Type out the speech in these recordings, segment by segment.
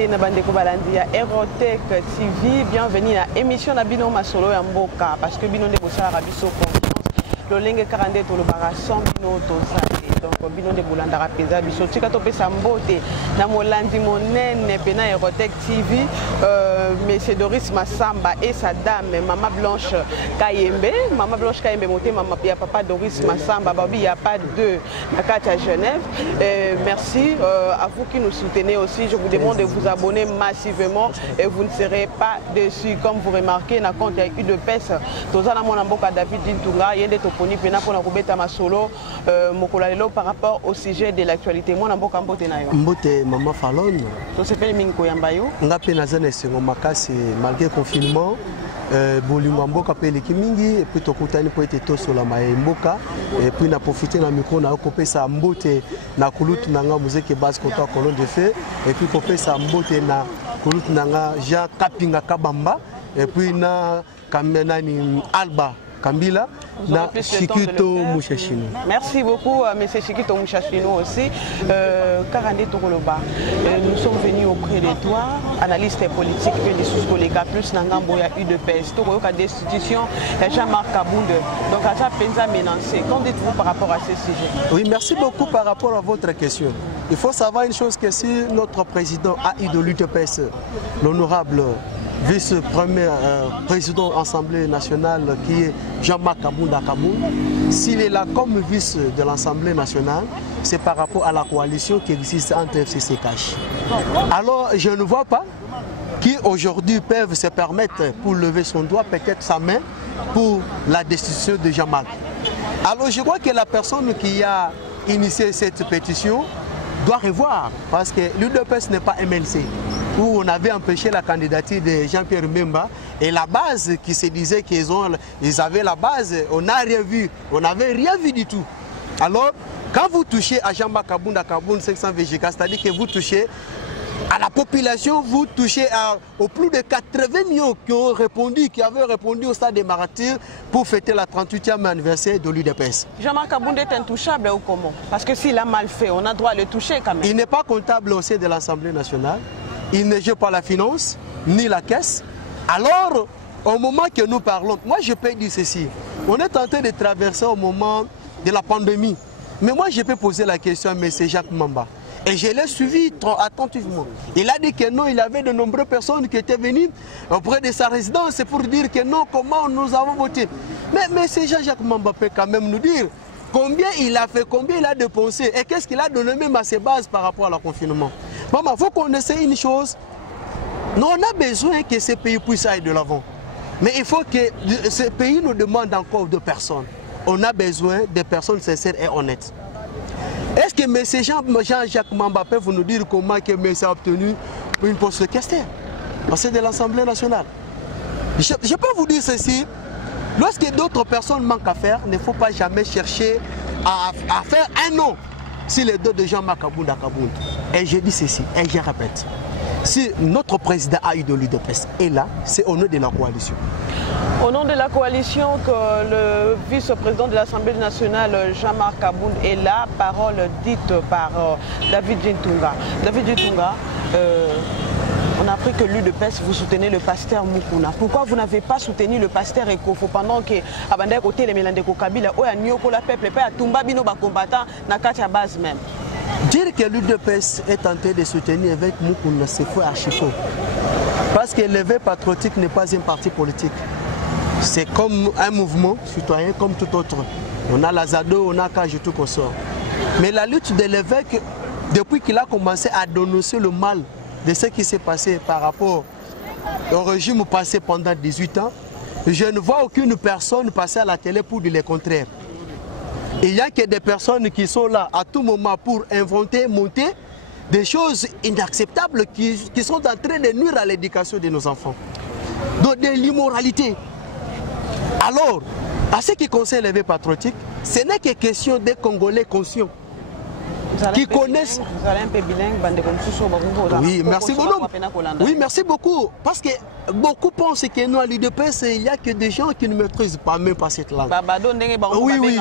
te na bandeko balandi ya Aerotech TV, bienvenue à émission na bino masolo ya mboka parce que bino nde bosala biso confiance lolenge 42 to lobara 100 bino tozali donc bino nde bolandaka peza biso tika topesa mbote na molandi monene pena Aerotech TV monsieur Doris Massamba et sa dame Maman Blanche Kayembe moté maman ya papa Doris Massamba babi il y a pas deux na kata Genève. Merci à vous qui nous soutenez aussi. Je vous demande de vous abonner massivement et vous ne serez pas déçus. Comme vous remarquez, na compte il y a eu de pèse. Tozala mon amboka David Dintunga, yende toponi pena pour na kubeta masolo mokolalelo par rapport au sujet de l'actualité. Mon amboka mbote na yo. Mbote maman Falon. To sepeli minko yambayo. Ngape na zane sengo makasi malgré confinement. Bolingo mboka pe leki mingi et puis tokutani po ete tosola maye mboka et puis na profiter na micro na kopesa mbote na kulutu nanga muzeke base contre colonne de feu et puis kopesa mbote na kulutu nanga Jean Kapinga Kabamba et puis na kamena ni Alba Kambila na Chikito Mouchachino. Merci beaucoup monsieur Chikito Mouchachino aussi. Karandé Tokoloba, nous sommes venus auprès de toi, analyste politique et des sous-collègues plus Nangambo il y a eu de peste. Tokoyoka destitution Jean-Marc Kabounde. Donc à ça penza menacé. Qu'en dites-vous par rapport à ce sujet? Oui, merci beaucoup par rapport à votre question. Il faut savoir une chose que si notre président a eu de l'UTPS, l'honorable vice-premier président de l'Assemblée nationale qui est Jean-Marc Kabounda Kaboun, s'il est là comme vice de l'Assemblée nationale, c'est par rapport à la coalition qui existe entre FCC Cash. Alors je ne vois pas qui aujourd'hui peuvent se permettre pour lever son doigt, peut-être sa main, pour la destitution de Jean-Marc. Alors je crois que la personne qui a initié cette pétition doit revoir, parce que l'UDPS n'est pas MLC, où on avait empêché la candidature de Jean-Pierre Mbemba et la base qui se disait qu'ils avaient la base, on n'a rien vu, on n'avait rien vu du tout. Alors, quand vous touchez à Jean-Marc Kabounda Kaboun 500 VGK, c'est-à-dire que vous touchez à la population, vous touchez aux plus de 80 millions qui avaient répondu au stade des martyrs pour fêter la 38e anniversaire de l'UDPS. Jean-Marc Kabound est intouchable ou comment? Parce que s'il a mal fait, on a droit à le toucher quand même. Il n'est pas comptable au sein de l'Assemblée nationale. Il ne gère pas la finance, ni la caisse. Alors, au moment que nous parlons, moi je peux dire ceci. On est en train de traverser au moment de la pandémie. Mais moi je peux poser la question à M. Jacques Mamba. Et je l'ai suivi attentivement. Il a dit que non, il y avait de nombreuses personnes qui étaient venues auprès de sa résidence pour dire que non, comment nous avons voté. Mais M. Jacques Mamba peut quand même nous dire combien il a fait, combien il a dépensé et qu'est-ce qu'il a donné même à ses bases par rapport à la confinement. Maman, il faut connaître une chose. Nous, on a besoin que ce pays puisse aller de l'avant. Mais il faut que ce pays nous demande encore de personnes. On a besoin de personnes sincères et honnêtes. Est-ce que M. Jean-Jacques Mamba peut vous nous dire comment que M. a obtenu une poste de questeur au sein de l'Assemblée nationale? Je peux vous dire ceci. Lorsque d'autres personnes manquent à faire, il ne faut pas jamais chercher à faire un nom sur les dos de Jean-Marc Kabounda Kabound. Et je dis ceci, et je répète. Si notre président a eu de l'UDPS est là, c'est au nom de la coalition. Au nom de la coalition que le vice-président de l'Assemblée nationale, Jean-Marc Kabound, est là, parole dite par David Dintunga. David Dintunga, on a appris que l'UDPS, vous soutenez le pasteur Moukouna. Pourquoi vous n'avez pas soutenu le pasteur Ekofo pendant que Abandé côté les Mélandeko Kabila, ou à Nyoko la peuple, à Tumba Bino combattant, n'a qu'à sa base même? Dire que l'UDPS est tenté de soutenir avec Moukouna, c'est faux archi faux. Parce que l'éveil patriotique n'est pas un parti politique. C'est comme un mouvement citoyen comme tout autre. On a l'Azado, on a Kaj, tout qu'on sort. Mais la lutte de l'évêque, depuis qu'il a commencé à dénoncer le mal de ce qui s'est passé par rapport au régime passé pendant 18 ans, je ne vois aucune personne passer à la télé pour dire le contraire. Il n'y a que des personnes qui sont là à tout moment pour inventer, monter des choses inacceptables qui sont en train de nuire à l'éducation de nos enfants. Donc de l'immoralité. Alors, à ce qui concerne l'éveil patriotique, ce n'est que question des Congolais conscients. Qui connaissent. Vous allez un peu bilingue, oui, merci beaucoup. Oui, merci beaucoup. Parce que beaucoup pensent que nous, à l'UDPS, il n'y a que des gens qui ne maîtrisent pas même pas cette langue. Oui, oui.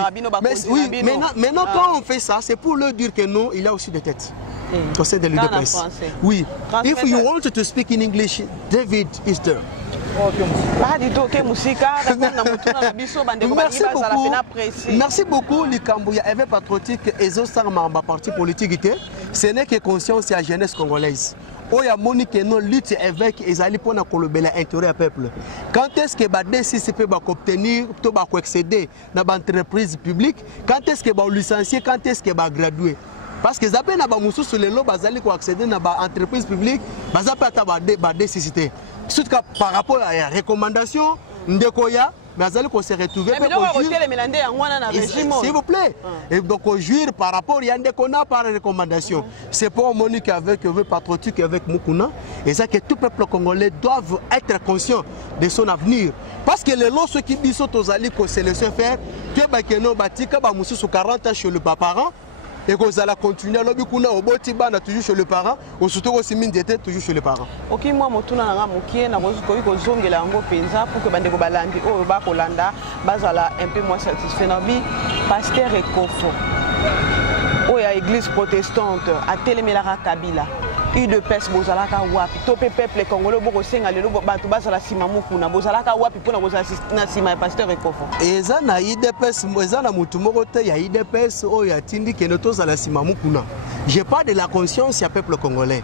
Mais, maintenant, quand on fait ça, c'est pour leur dire que non, il y a aussi des têtes. au sein de l'UDPS. Oui. If you want to speak in English, David is there. Merci beaucoup, Likambouya, évêque patriotique et Zosarmamba, parti politique. Ce n'est que conscience et la jeunesse congolaise. Oya Monique non lutte avec Ezali pour na intérêt peuple. Quand est-ce que ba DCCP va obtenir to ba accéder dans l'entreprise publique? Quand est-ce que va licencier? Quand est-ce que va graduer? Parce que zabe na ba musu sur les lots bazali ko accéder dans l'entreprise publique, bazapa ta ba DCCP. Surtout par rapport à la recommandation ndekoya mais azali ko se retrouver s'il vous plaît. Et donc au juir par rapport à Yandekona par recommandation. C'est pour Monique avec le patriotique avec Mukuna et ça que tout peuple congolais doivent être conscient de son avenir. Parce que les lots ceux qui bisou tozali ko sélection faire que ba keno batika ba musu 40 ans chez le parent et que vous allez continuer à l'obikuna au botibana toujours chez le parent ou surtout aussi mine d'été toujours chez le parent. Ok, moi motuna nanga mokie na kozuko ko zongela ngo penza pour que bande ko balandi o ba kolanda bazala un peu moins satisfait na bi pasteur Ekofo. Oya église protestante a telemelaka Kabila. UDPS bozalaka wapi topé peuple congolais boko senga lelo bato bazala sima mukuna bozalaka wapi pona bozala na sima pasteur Ekofo. Eza na UDPS eza na mutu moko te ya UDPS oya tindi ke noto la sima mukuna. J'ai pas de la conscience ya peuple congolais.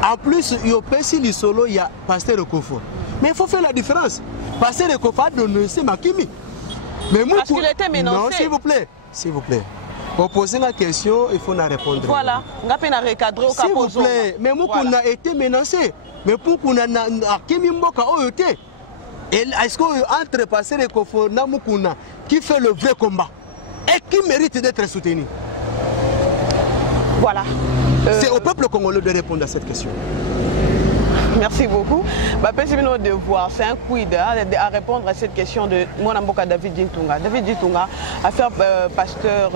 En plus yo pesi li solo ya pasteur Ekofo. Mais il faut faire la différence. Pasteur Ekofo a dénoncé Makimi. Mais parce qu'il était menacé. Non, s'il vous plaît. S'il vous plaît. Pour poser la question, il faut la répondre. Voilà. S'il vous plaît, mais Mukuna a été menacé. Mais pour qu'on a Kimi Mboka oyote. Est-ce qu'entre passer les Ekofo na Mukuna qui fait le vrai combat et qui mérite d'être soutenu? Voilà. C'est au peuple congolais de répondre à cette question. Merci beaucoup. C'est notre devoir, c'est un quid à répondre à cette question de mon amboka David Dintunga. David Dintunga a fait pasteur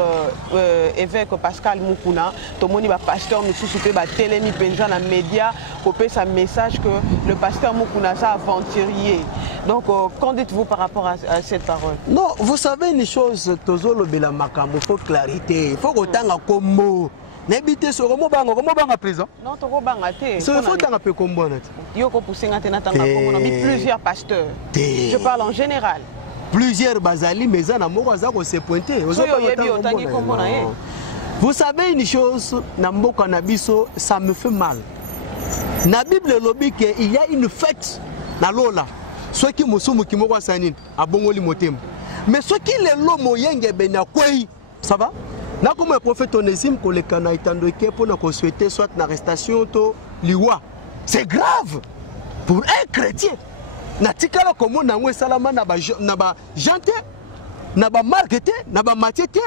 évêque Pascal Mukuna. Tomoni pasteur Moussoussoupe télémi penza na média pour sa message que le pasteur Mukuna est aventurier. Donc qu'en dites-vous par rapport à cette parole? Non, vous savez une chose, Tozolo Bela Makambo, il faut clarité, il faut autant comme mot. N'habitez sur comment banga prison. Non, tu banga té. C'est faut dans un peu comme bon. Yoko poussinga tena tanga comme on a plusieurs pasteurs. Je parle en général. Plusieurs bazali mais ça na moraza ko se pointer. Vous savez une chose, na mboka na biso, ça me fait mal. Na Bible lobi que il y a une fête na lola. Ceux qui musumu ki moko sanine abongoli motem. Mais ceux qui le lomo yenge bena kwei, ça va? Na comme le prophète Onésime pour les cana itandoke pour nous souhaiter soit l'arrestation to liwa. C'est grave pour un chrétien. Na tikala comme on a un salama na ba janté, na ba marketé, na ba matiété.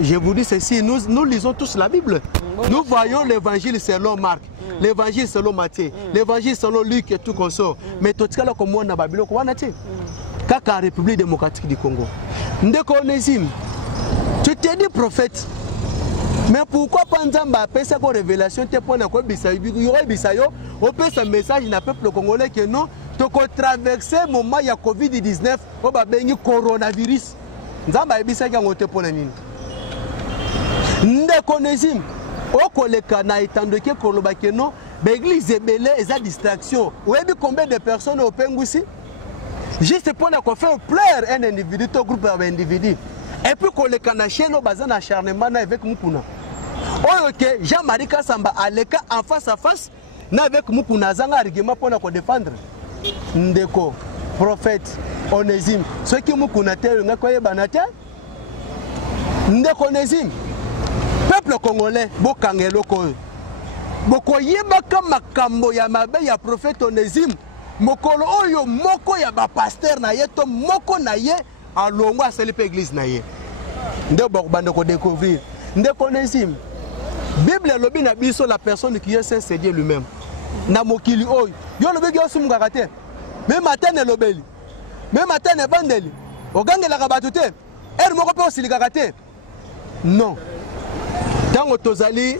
Je vous dis ceci, nous lisons tous la Bible. Nous voyons l'évangile selon Marc, l'évangile selon Matthieu, l'évangile selon Luc et tout consort. Mais tout tikala comme on a Babylone quoi naté. Kaka République démocratique du Congo. Ndeko Onésime. Tu t'es dit prophète, mais pourquoi Panzamba a fait cette révélation? Tu peux pas un message dans le peuple congolais que non, tu as traversé le moment de Covid-19, tu as le coronavirus. Nzamba a dit que tu as fait Ndekonezim, au collègue na étendue que non, l'église est belle et sa distraction. Vous savez combien de personnes au Pengousi? Juste pour faire plaire un individu, un groupe d'individus. Et puis qu'on les canachés nos bazan acharnement avec Mukuna. Ok, Jean-Marie Kassamba a le cas en face à face avec Mukuna zanga argument pour nous défendre. Ndeko, prophète, Onésime, ceux qui Mukuna tel ngakoye banate. Ndeko Onésime, peuple congolais, bokangelo ko. Bokoye baka makambo ya mabe ya prophète Onésime. Mokolo oyo moko ya ba pasteur na yeto moko na ye. Alongo à cette église naie. Ndeko bande ko découvrir. Ndeko Onésime. Bible lobi na biso la personne qui est c'est Dieu lui-même. Na mokili oy. Yo lobi yo sumu ngakate. Même matin ne lobeli. Même matin ne bandeli. Ogange la kabatute. Er moko pe osili ngakate. Non. Tango tozali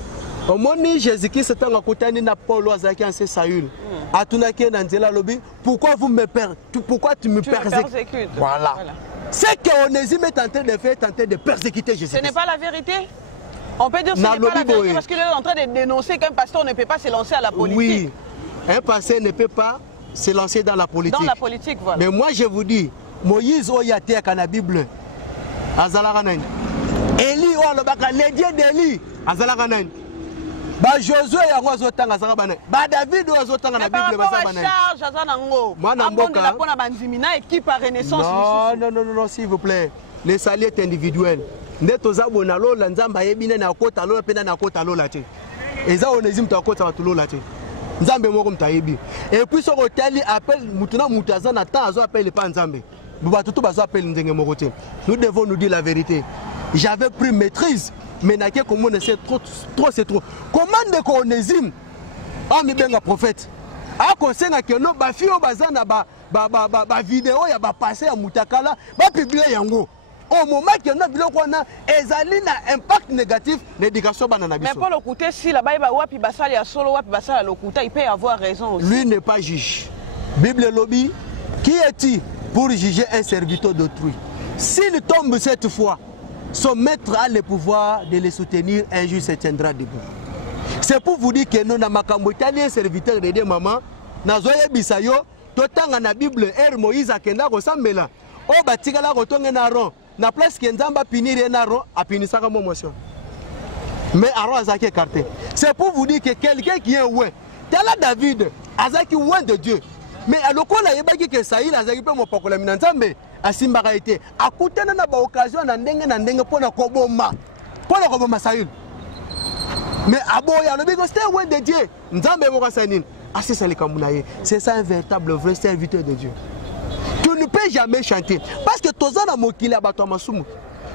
omoni Jésus-Christ tanga kutani na Paul azaki en Saül. Atunaki na nzela lobi, pourquoi vous me pourquoi tu me persécutes? Voilà. C'est que Onésime est en train de faire, tenter de persécuter Jésus. Ce n'est pas la vérité. On peut dire que ce n'est pas la vérité parce qu'il est en train de dénoncer qu'un pasteur ne peut pas se lancer à la politique. Oui, un pasteur ne peut pas se lancer dans la politique. Dans la politique, voilà. Mais moi, je vous dis, Moïse, Oyate, à la Bible, Azalaranan. Eli, le dieu d'Eli, Azalaranan. Josué, Azotang, Azalabanan. David, Azotang, la Bible, Azalabanan. Charge, Azanango. Équipe à Renaissance. Non, s'il vous plaît. Les salaires individuels. Netoza bonalo, lanzamba yebine na kota lola pena na kota lola te. Eza onezim ta kota lola te. Nzambe moko mtayebi. Et puis ce hôtel appelle mutuna mutaza na temps azo appelle pas nzambe. Bubatutu bazo appelle nzenge moko te. Nous devons nous dire la vérité. J'avais pris maîtrise, mais n'a que comment c'est trop c'est trop. Comment de onezim a mi benga prophète. A konsenga que no ba fio bazana ba vidéo ya ba passer à mutakala, ba publier yango. Au moment que nous avons un impact négatif l'éducation banana. Mais pour le côté, si la Bible wapi basali ya solo wapi basali lokuta, il peut avoir raison aussi. Lui n'est pas juge. Bible lobby, qui est-il pour juger un serviteur d'autrui? S'il tombe cette fois, son maître a le pouvoir de le soutenir, un juge se tiendra debout. C'est pour vous dire que nous n'avons pas un serviteur de maman, nazoye bisayo, totanga na Bible, Moïse akenda kosambela, o batikala kotonga na ron. Na place que Nzamba punir et Aaron a puni ça comme motion. Mais Aaron a écarté. C'est pour vous dire que quelqu'un qui est oué, tel David, Azaki oué de Dieu. Mais à l'occasion, il y a que Saïl a zaki mon pokola minanzambe a Simbaraité. A côté na ba occasion na ndenge pour na koboma. Pour na koboma Saïl. Mais aboya le bigo c'était oué de Dieu. Nzambe mo kasanin. Assez salikamunaye. C'est ça un véritable vrai serviteur de Dieu. Tu ne peux jamais chanter. Parce que Tozana Mokila Bato Masumu,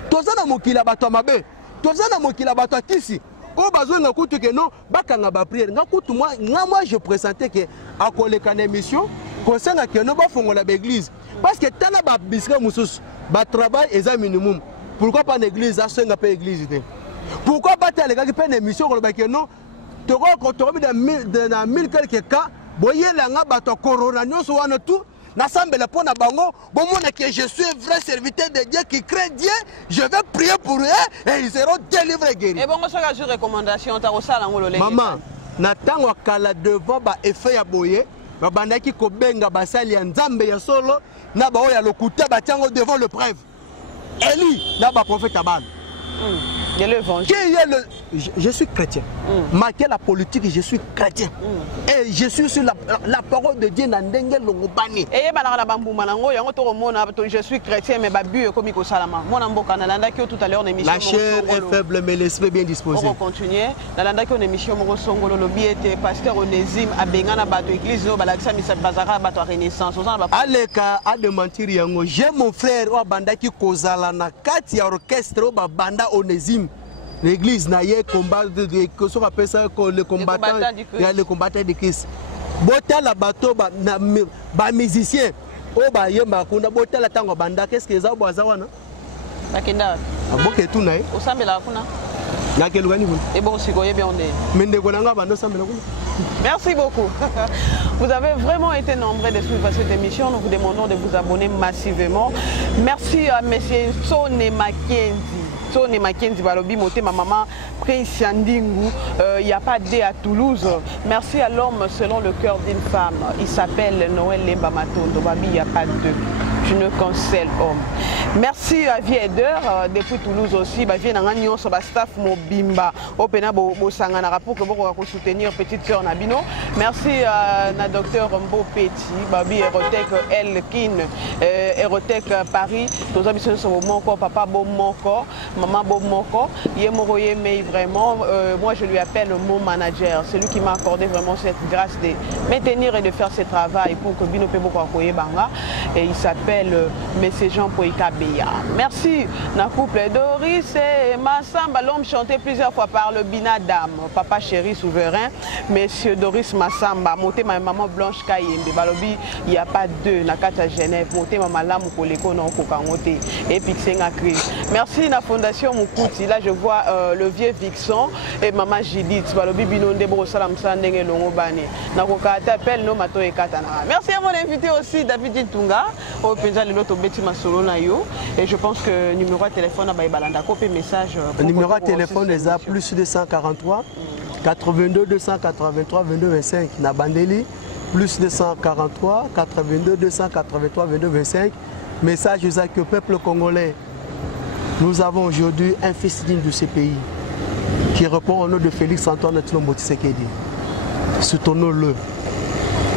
Tozana Mokila Bato Mabe, Tozana Mokila Bato Tisi, au besoin d'un coup que non, Bakanga ba prière. Moi je présentais que à Koleka émission, concernant que nous avons la l'église. Parce que tana ba biska musus, ba travail est un minimum. Pourquoi pas l'église, à ce pas l'église? Pourquoi pas les gars qui prennent l'émission que non, tu vois dans 1000 quelques cas, voyez la bato corona, nous sommes tout. N'assemble pour na bango, bon que je suis un vrai serviteur de Dieu qui craint Dieu, je vais prier pour eux et ils seront délivrés guéris. Et bon, ça c'est une recommandation, tu as aussi la ngolo. Maman, n'attends kala devant ba effet ya boye, ba bandaki ko benga basali ya nzambe ya solo, na ba oya lokuta ba tiango devant le preuve. Eli na ba prophète abal. Qui est le... Je suis chrétien. Marqué la politique, je suis chrétien. Et je suis sur la parole de Dieu. Je suis chrétien, mais la chair est faible, mais l'esprit est bien disposé. On va continuer. Dans la émission, pasteur Onésime a bengana bato église no balakisa misa bazara bato Renaissance. Aleka a de mentir yango. J'ai mon frère o bandaki kozala na kati ya orchestre o banda Onésime. L'église n'a pas combat de ce qu'on appelle ça le combattant de Christ. Bota la bateau ba musicien o ba yemba kuna bota la tango banda qu'est-ce que ça boza wana? Bakenda. Aboke tout na. O sambela kuna. Na quel gani kuna? Et bon si goye bien on est. Mende konanga banda sambela kuna. Merci beaucoup. Vous avez vraiment été nombreux de suivre cette émission. Nous vous demandons de vous abonner massivement. Merci à M. Sone Mackenzie. Sone Mackenzie Balobi, ma maman Prince Yandingu, il n'y a pas D à Toulouse. Merci à l'homme selon le cœur d'une femme. Il s'appelle Noël Lemba Matondo. Babi, il n'y a pas deux. Je ne qu'un seul homme. Merci à Vieder depuis Toulouse aussi. Vie Nanganyo sur staff Mobimba. Opena Bosangana pour que vous soutenir petite sœur Nabino. Merci à la docteur Mbo Petit, Babi Erotech Elkin, Erotech Paris. Tous les amis sont mon papa Bomoko, maman Bomoko. Yemoroye mais vraiment, moi je lui appelle mon manager. C'est lui qui m'a accordé vraiment cette grâce de maintenir et de faire ce travail pour que Bino Pebo Kwakoye Banga. Et il s'appelle M. Jean Poika Beya. Merci. Na couple Doris et Massamba, l'homme chanté plusieurs fois par le Binadam, papa chéri souverain, Monsieur Doris Massamba, monté ma maman Blanche Kayembe, Balobi, il n'y a pas deux, na kata Genève, monté ma maman Moukoleko, non Kokangote, et Pixenga Kri. Merci la fondation Moukouti, là je vois le vieux Vixon et maman Judith, Balobi Binonde Brosalam Sandenge Longobane, na Kokata appelle no Mato et Katana. Merci à mon invité aussi, David Tunga, au penza le loto beti masolo na yo et je pense que numéro de téléphone à balanda copé message numéro de téléphone les a plus 243 82 283 22 25 na bandeli plus 243 82 283 22 25 message que le peuple congolais. Nous avons aujourd'hui un fils digne de ce pays qui répond au nom de Félix Antoine Tshilombo Tshisekedi. Soutenons-le.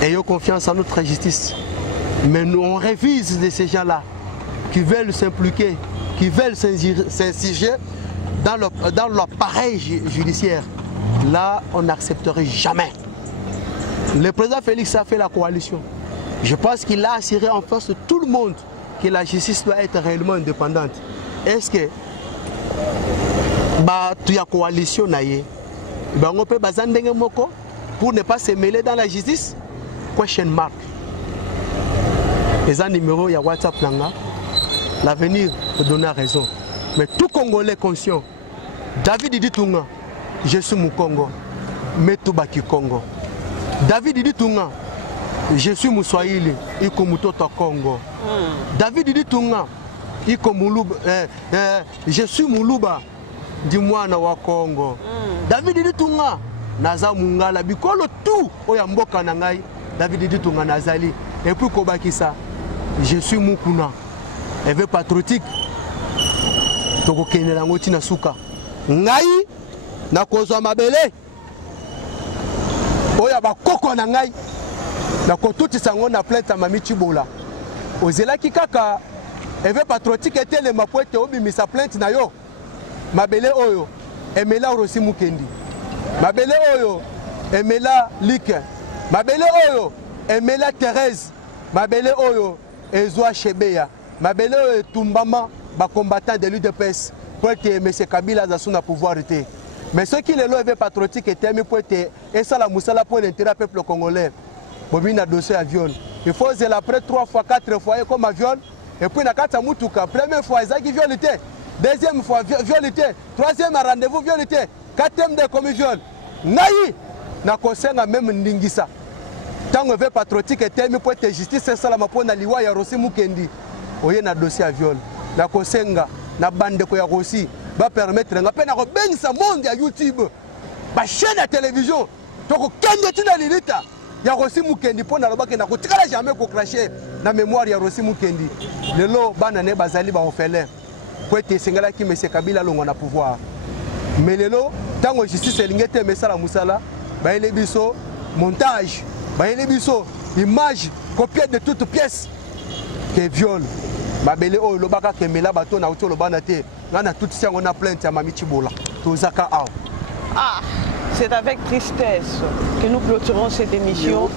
Ayons confiance en notre justice. Mais nous, on révise de ces gens-là qui veulent s'impliquer, qui veulent s'insiger dans l'appareil judiciaire. Là, on n'accepterait jamais. Le président Félix a fait la coalition. Je pense qu'il a assuré en face de tout le monde que la justice doit être réellement indépendante. Est-ce que tu as coalition on peut pour ne pas se mêler dans la justice? Question mark. Les numéros, il y a WhatsApp. L'avenir te donnera raison. Mais tout Congolais conscient, David dit tout, je suis mon Congo, mais tout baki Congo. David dit tout, je suis mon Swahili, il comme tout Congo. David dit tout, je suis Moulouba, dis-moi na wa Congo. David dit tout, naza mungala bikolo tout oyamboka na ngai. David dit tout, nazali. Et puis Kobakisa, je suis Mukuna. Eve patriotique. Toko kenela ngoti na suka. Ngai na kozwa mabele. Oya bakoko na ngai. Na kotutisa ngo na plainte mami Chibola. Ozelaki kaka eve patriotique etele mapoete obimisa plainte na yo. Mabele oyo emela Rosi Mukendi. Mabele oyo emela Like. Mabele oyo emela Thérèse. Mabele oyo ezwa Shebeya. Mabele oyo tumbama ba combattant de l'UDPS pour que M. Kabila a son pouvoir été. Mais ceux qui les lois patriotique étaient mis pour être et ça la moussala pour l'intérêt peuple congolais. Bobina dossier avion. Il faut c'est après 3 fois 4 fois comme avion et puis na kata mutuka première fois ezaki violité, deuxième fois violité, troisième rendez-vous violité, quatrième de commission. Nai na kosenga même ndingisa. Tango ve patriotique était mis pour être justice c'est ça la mapona liwa ya Rosi Mukendi. Oye na dossier avion. Na kosenga na bande ko ya Rosi va permettre nga pena ko bengisa monde ya YouTube. Ba chaîne de télévision. Toko kende tina lilita. Ya Rosi Mukendi pona lobaki na kotikala jamais ko cracher na mémoire ya Rosi Mukendi. Lelo bana ne bazali ba ofele. Pour être singala ki M. Kabila longo na pouvoir. Mais lelo tango justice elingete mesala musala ba ele biso montage, ba ele biso image copiée de toute pièce que viole. Mabele o lobaka kemela bato na uto lobana te. Ngana tout ça on a plainte ya mami Chibola. Tozaka aw. Ah, c'est avec tristesse que nous clôturons cette émission.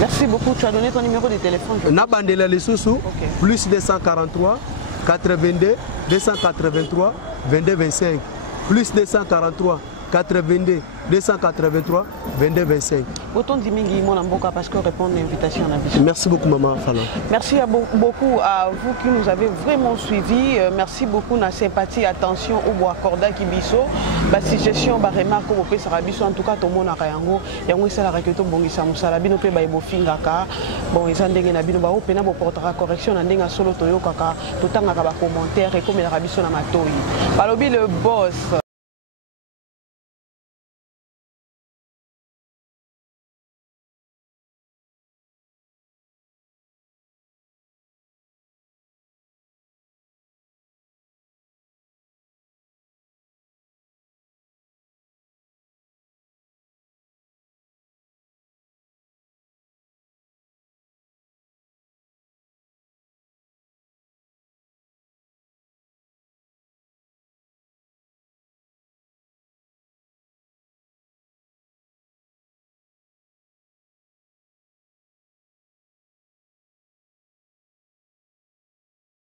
Merci beaucoup. Tu as donné ton numéro de téléphone. Nabandela les sous plus 243 82 283 22 25 plus 243 82 283 22 25. Autant Dimingi mon amboka parce que répond à l'invitation à la visite. Merci beaucoup maman Fala. Merci beaucoup à vous qui nous avez vraiment suivis. Merci beaucoup na sympathie, attention au bois corda kibiso. Ba suggestion ba remarque au pe sarabiso en tout cas to mona kayango yango sala raketo bongisa musala bino pe ba ebo fingaka. Bon ezandenge na bino ba o pena bo portera correction na ndenga solo toyo kaka totanga ka ba commentaire et comme la rabiso na matoyi. Balobi le boss